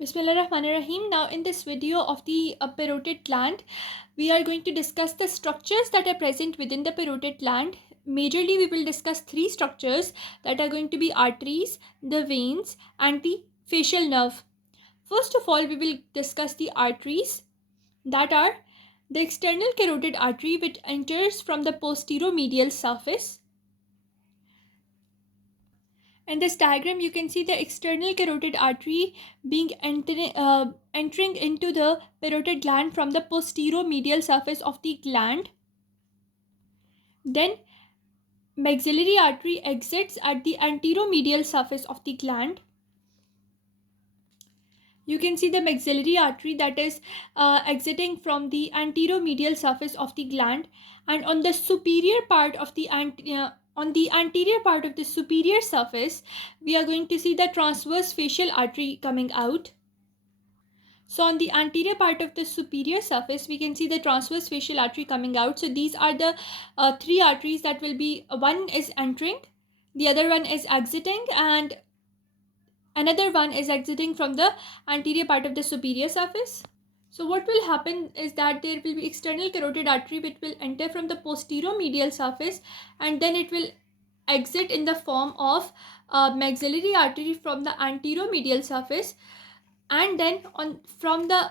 Bismillahirrahmanirrahim. Now in this video of the parotid gland, we are going to discuss the structures that are present within the parotid gland. Majorly we will discuss three structures that are going to be arteries, the veins and the facial nerve. First of all, we will discuss the arteries, that are the external carotid artery which enters from the posteromedial surface. In this diagram, you can see the external carotid artery being entering into the parotid gland from the posteromedial surface of the gland. Then maxillary artery exits at the anteromedial surface of the gland. You can see the maxillary artery that is exiting from the anteromedial surface of the gland, and on the superior part of the on the anterior part of the superior surface, we are going to see the transverse facial artery coming out. So on the anterior part of the superior surface, we can see the transverse facial artery coming out. So these are the three arteries that will be, one is entering, the other one is exiting, and another one is exiting from the anterior part of the superior surface. So what will happen is that there will be external carotid artery which will enter from the posteromedial surface, and then it will exit in the form of maxillary artery from the anteromedial surface, and then on from the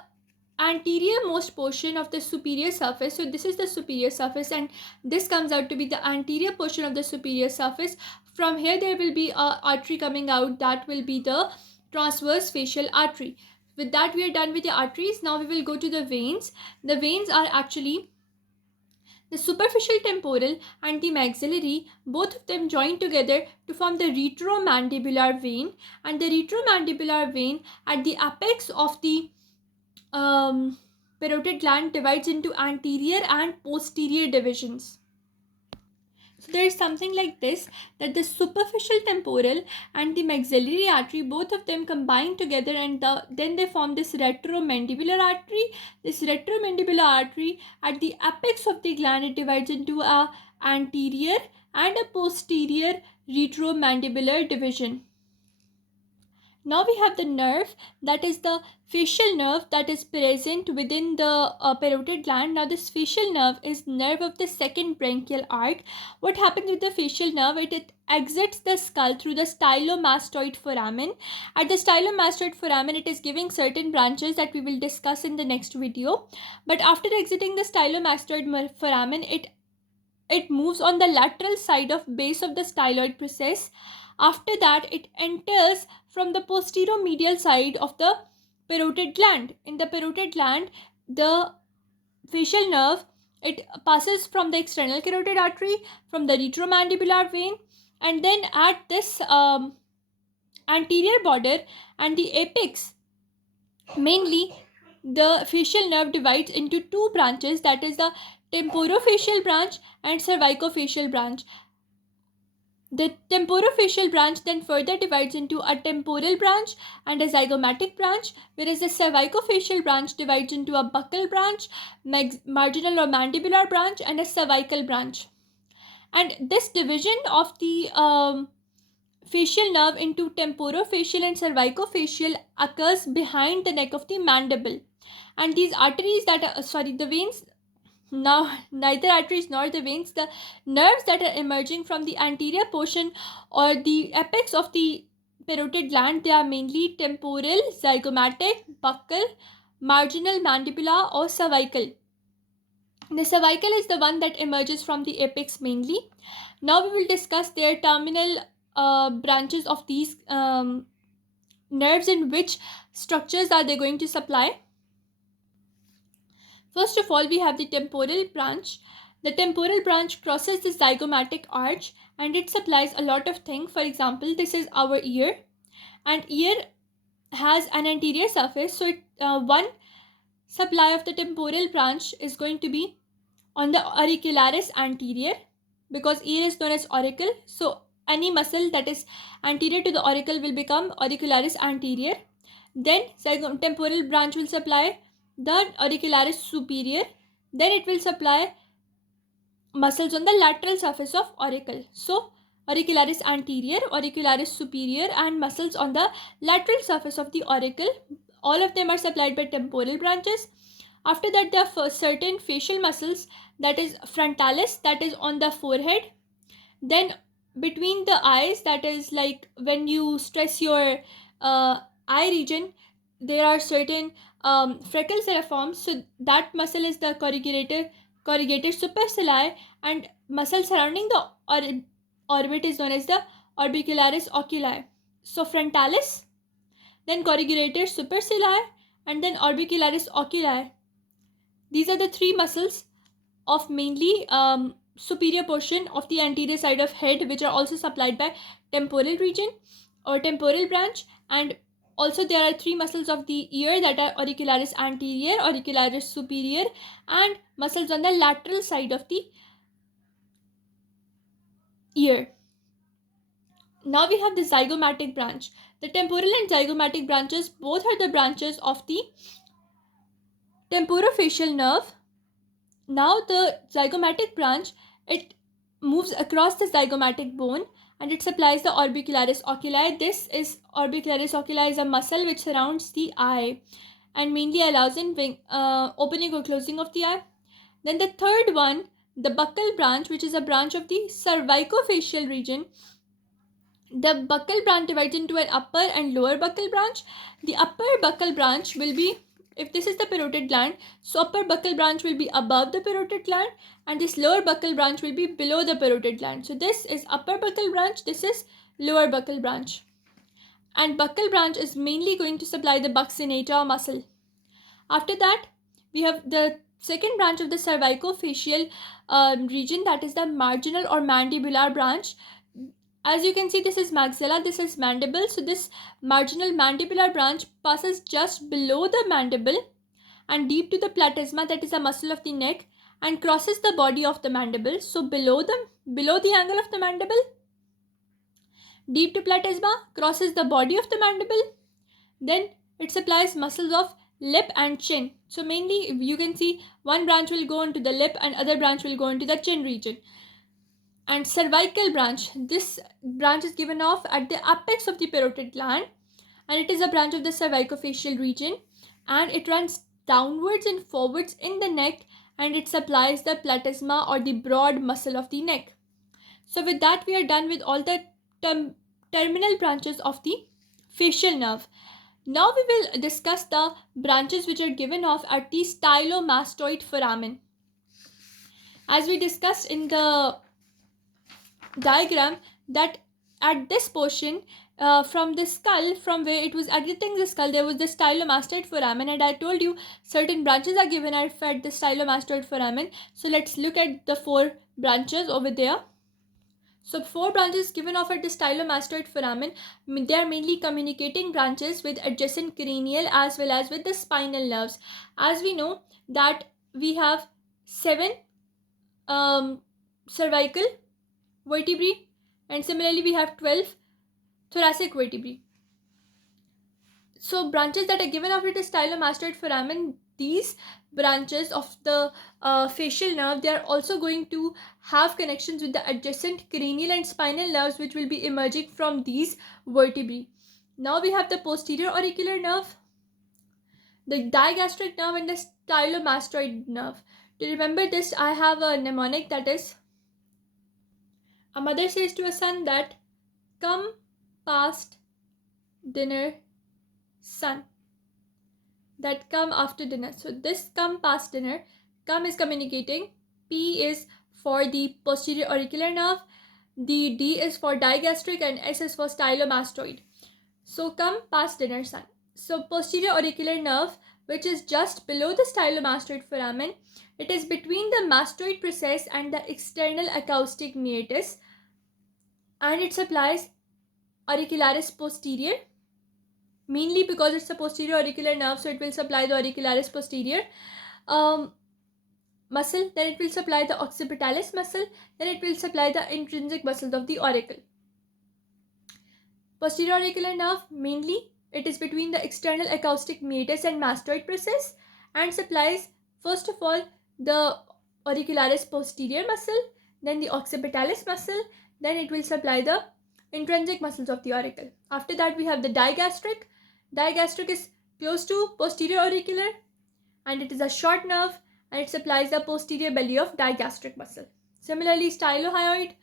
anterior most portion of the superior surface. So this is the superior surface, and this comes out to be the anterior portion of the superior surface. From here there will be a artery coming out, that will be the transverse facial artery. With that, we are done with the arteries. Now we will go to the veins. The veins are actually the superficial temporal and the maxillary, both of them join together to form the retromandibular vein, and the retromandibular vein at the apex of the parotid gland divides into anterior and posterior divisions. So there is something like this, that the superficial temporal and the maxillary artery, both of them combine together, and then they form this retromandibular artery. This retromandibular artery at the apex of the gland, it divides into a anterior and a posterior retromandibular division. Now we have the nerve, that is the facial nerve that is present within the parotid gland. Now this facial nerve is nerve of the second branchial arc. What happens with the facial nerve? It exits the skull through the stylomastoid foramen. At the stylomastoid foramen, it is giving certain branches that we will discuss in the next video. But after exiting the stylomastoid foramen, it moves on the lateral side of base of the styloid process. After that, it enters from the posteromedial side of the parotid gland. In the parotid gland, the facial nerve, it passes from the external carotid artery, from the retromandibular vein, and then at this anterior border and the apex, mainly the facial nerve divides into two branches, that is the temporofacial branch and cervicofacial branch. The temporofacial branch then further divides into a temporal branch and a zygomatic branch, whereas the cervicofacial branch divides into a buccal branch, marginal or mandibular branch, and a cervical branch. And this division of the facial nerve into temporofacial and cervicofacial occurs behind the neck of the mandible. And these arteries that are, the veins, now neither arteries nor the veins, the nerves that are emerging from the anterior portion or the apex of the parotid gland, they are mainly temporal, zygomatic, buccal, marginal mandibular, or cervical. The cervical is the one that emerges from the apex mainly. Now we will discuss their terminal branches of these nerves, and which structures are they going to supply. First of all, we have the temporal branch. The temporal branch crosses the zygomatic arch and it supplies a lot of things. For example, this is our ear, and ear has an anterior surface. So one supply of the temporal branch is going to be on the auricularis anterior, because ear is known as auricle. So any muscle that is anterior to the auricle will become auricularis anterior. Then temporal branch will supply the auricularis superior. Then it will supply muscles on the lateral surface of auricle. So auricularis anterior, auricularis superior, and muscles on the lateral surface of the auricle. all of them are supplied by temporal branches. After that, there are certain facial muscles, that is frontalis, that is on the forehead. Then between the eyes, that is like when you stress your eye region, there are certain freckles that are formed. So that muscle is the corrugator supercilii, and muscle surrounding the orbit is known as the orbicularis oculi. So frontalis, then corrugator supercilii, and then orbicularis oculi. These are the three muscles of mainly superior portion of the anterior side of head, which are also supplied by temporal region or temporal branch. And also there are three muscles of the ear, that are auricularis anterior, auricularis superior, and muscles on the lateral side of the ear. Now we have the zygomatic branch. The temporal and zygomatic branches both are the branches of the temporofacial nerve. Now the zygomatic branch, it moves across the zygomatic bone and it supplies the orbicularis oculi. This is orbicularis oculi is a muscle which surrounds the eye and mainly allows in opening or closing of the eye. Then the third one, the buccal branch, which is a branch of the cervicofacial region. The buccal branch divides into an upper and lower buccal branch. The upper buccal branch will be, if this is the parotid gland, so upper buccal branch will be above the parotid gland, and this lower buccal branch will be below the parotid gland. So this is upper buccal branch, this is lower buccal branch. And buccal branch is mainly going to supply the buccinata muscle. After that, we have the second branch of the cervicofacial region, that is the marginal or mandibular branch. As you can see, this is maxilla, this is mandible. So this marginal mandibular branch passes just below the mandible and deep to the platysma, that is a muscle of the neck, and crosses the body of the mandible. So below the angle of the mandible, deep to platysma, crosses the body of the mandible. Then it supplies muscles of lip and chin. So mainly you can see one branch will go into the lip and other branch will go into the chin region. And cervical branch, this branch is given off at the apex of the parotid gland, and it is a branch of the cervicofacial region, and it runs downwards and forwards in the neck, and it supplies the platysma or the broad muscle of the neck. So with that, we are done with all the terminal branches of the facial nerve. Now we will discuss the branches which are given off at the stylomastoid foramen. As we discussed in the diagram, that at this portion from the skull, from where it was exiting the skull, there was the stylomastoid foramen, and I told you certain branches are given off at the stylomastoid foramen. So let's look at the four branches over there. So four branches given off at the stylomastoid foramen. They are mainly communicating branches with adjacent cranial as well as with the spinal nerves. As we know that we have 7 cervical vertebrae, and similarly we have 12 thoracic vertebrae. So branches that are given off at the stylomastoid foramen, these branches of the facial nerve, they are also going to have connections with the adjacent cranial and spinal nerves, which will be emerging from these vertebrae. Now we have the posterior auricular nerve, the digastric nerve, and the stylomastoid nerve. To remember this, I have a mnemonic, that is, a mother says to a son that, "Come past dinner, son." That come after dinner. So this come past dinner, come is communicating, P is for the posterior auricular nerve, the D is for digastric, and S is for stylomastoid. So come past dinner, son. So posterior auricular nerve, which is just below the stylomastoid foramen, it is between the mastoid process and the external acoustic meatus, and it supplies auricularis posterior, mainly because it's a posterior auricular nerve, so it will supply the auricularis posterior muscle, then it will supply the occipitalis muscle, then it will supply the intrinsic muscles of the auricle. Posterior auricular nerve, mainly it is between the external acoustic meatus and mastoid process, and supplies first of all the auricularis posterior muscle, then the occipitalis muscle, then it will supply the intrinsic muscles of the auricle. After that we have the digastric. Digastric is close to posterior auricular, and it is a short nerve, and it supplies the posterior belly of digastric muscle. Similarly, stylohyoid.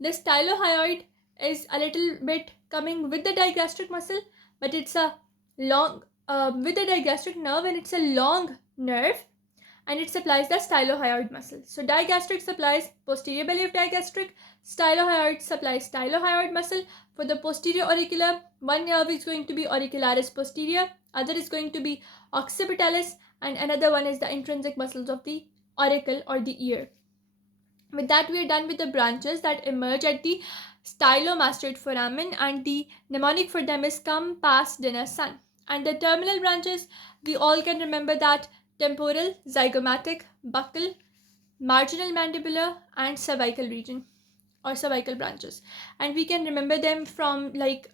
This stylohyoid is a little bit coming with the digastric muscle, but it's a long with the digastric nerve, and it's a long nerve, and it supplies the stylohyoid muscle. So digastric supplies posterior belly of digastric, stylohyoid supplies stylohyoid muscle. For the posterior auricular, one nerve is going to be auricularis posterior, other is going to be occipitalis, and another one is the intrinsic muscles of the auricle or the ear. With that, we are done with the branches that emerge at the stylomastoid foramen, and the mnemonic for them is come past dinner sun. And the terminal branches, we all can remember that: temporal, zygomatic, buccal, marginal mandibular, and cervical region or cervical branches. And we can remember them from like,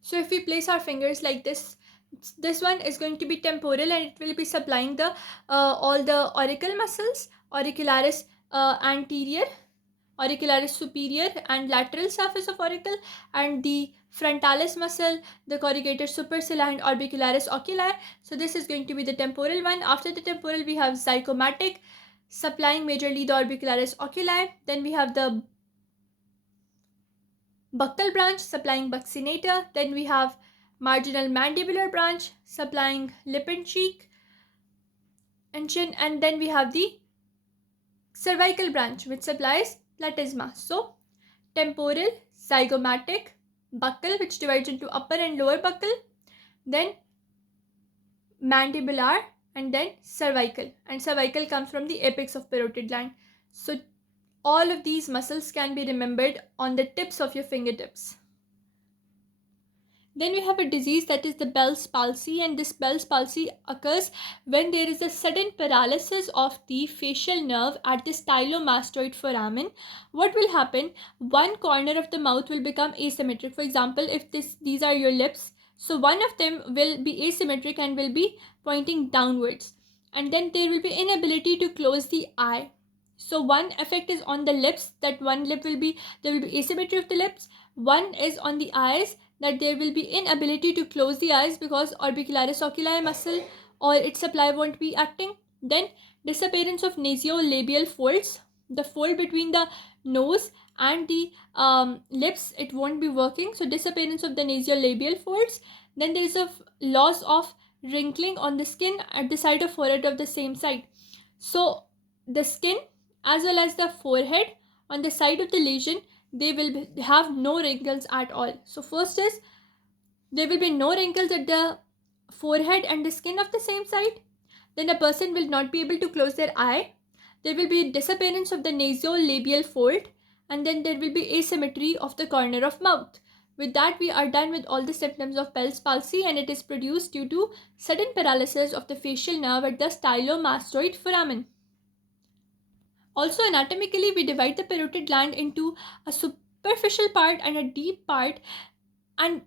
so if we place our fingers like this one is going to be temporal, and it will be supplying the all the auricle muscles: auricularis anterior, auricularis superior, and lateral surface of auricle, and the frontalis muscle, the corrugator supercilla, and orbicularis oculi. So this is going to be the temporal one. After the temporal, we have zygomatic, supplying majorly the orbicularis oculi. Then we have the buccal branch, supplying buccinator. Then we have marginal mandibular branch, supplying lip and cheek and chin. And then we have the cervical branch, which supplies platysma. So temporal, zygomatic, buccal, which divides into upper and lower buccal, then mandibular, and then cervical. And cervical comes from the apex of parotid gland. So all of these muscles can be remembered on the tips of your fingertips. Then we have a disease that is the Bell's palsy, and this Bell's palsy occurs when there is a sudden paralysis of the facial nerve at the stylomastoid foramen. What will happen? One corner of the mouth will become asymmetric. For example, if these are your lips, so one of them will be asymmetric and will be pointing downwards, and then there will be inability to close the eye. So one effect is on the lips, that one lip will be, there will be asymmetry of the lips. One is on the eyes, that there will be inability to close the eyes because orbicularis oculi muscle or its supply won't be acting. Then disappearance of nasolabial folds, the fold between the nose and the lips, it won't be working. So disappearance of the nasolabial folds. Then there is a loss of wrinkling on the skin at the side of forehead of the same side. So the skin as well as the forehead on the side of the lesion, they will have no wrinkles at all. So first is, there will be no wrinkles at the forehead and the skin of the same side. Then a person will not be able to close their eye. There will be disappearance of the nasolabial fold, and then there will be asymmetry of the corner of mouth. With that, we are done with all the symptoms of Bell's palsy, and it is produced due to sudden paralysis of the facial nerve at the stylomastoid foramen. Also, anatomically, we divide the parotid gland into a superficial part and a deep part, and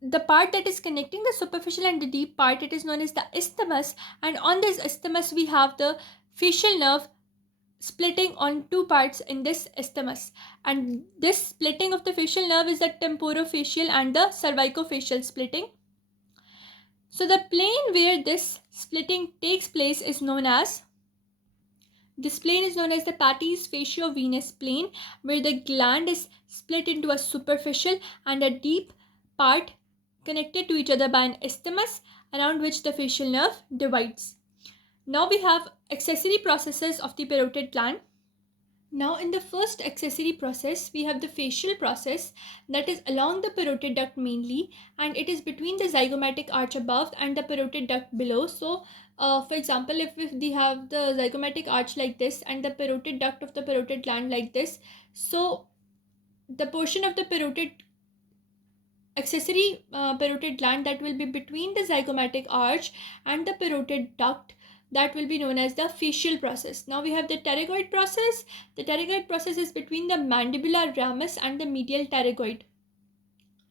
the part that is connecting the superficial and the deep part, it is known as the isthmus, and on this isthmus we have the facial nerve splitting on two parts in this isthmus, and this splitting of the facial nerve is the temporofacial and the cervicofacial splitting. So the plane where this splitting takes place is known as, this plane is known as the Patti's faciovenous plane, where the gland is split into a superficial and a deep part connected to each other by an isthmus around which the facial nerve divides. Now we have accessory processes of the parotid gland. Now in the first accessory process, we have the facial process that is along the parotid duct mainly, and it is between the zygomatic arch above and the parotid duct below. So for example, if we have the zygomatic arch like this and the parotid duct of the parotid gland like this, so the portion of the parotid accessory parotid gland that will be between the zygomatic arch and the parotid duct, that will be known as the facial process. Now we have the pterygoid process. The pterygoid process is between the mandibular ramus and the medial pterygoid.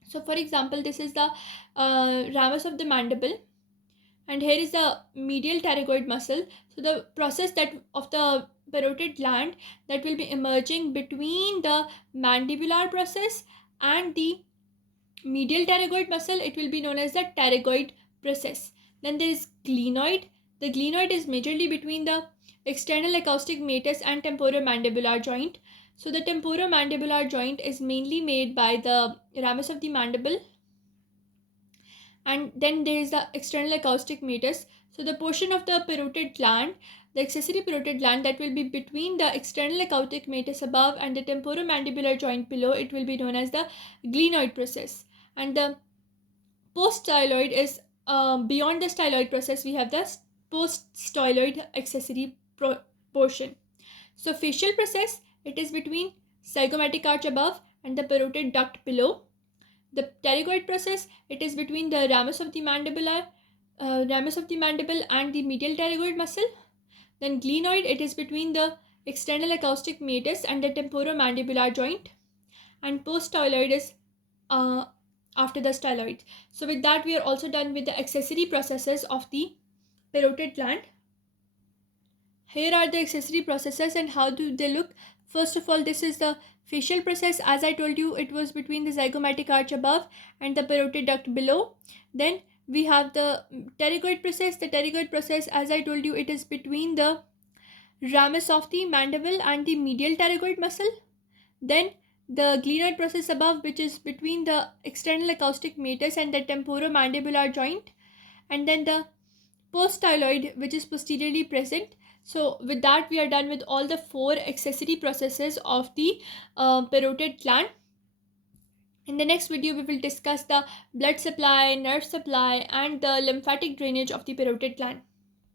So for example, this is the ramus of the mandible, and here is the medial pterygoid muscle. So the process that of the parotid gland that will be emerging between the mandibular process and the medial pterygoid muscle, it will be known as the pterygoid process. Then there is glenoid. The glenoid is majorly between the external acoustic meatus and temporomandibular joint. So the temporomandibular joint is mainly made by the ramus of the mandible, and then there is the external acoustic meatus. So the portion of the parotid gland, the accessory parotid gland, that will be between the external acoustic meatus above and the temporomandibular joint below, it will be known as the glenoid process. And the post-styloid is beyond the styloid process, we have the post-styloid accessory portion. So facial process, it is between zygomatic arch above and the parotid duct below. The pterygoid process, it is between the ramus of the mandible and the medial pterygoid muscle. Then glenoid, it is between the external acoustic meatus and the temporomandibular joint. And post-styloid is after the styloid. So with that, we are also done with the accessory processes of the parotid gland. Here are the accessory processes and how do they look. First of all, this is the facial process. As I told you, it was between the zygomatic arch above and the parotid duct below. Then we have the pterygoid process. The pterygoid process, as I told you, it is between the ramus of the mandible and the medial pterygoid muscle. Then the glenoid process above, which is between the external acoustic meatus and the temporomandibular joint. And then the post-styloid, which is posteriorly present. So with that, we are done with all the 4 accessory processes of the parotid gland. In the next video, we will discuss the blood supply, nerve supply, and the lymphatic drainage of the parotid gland.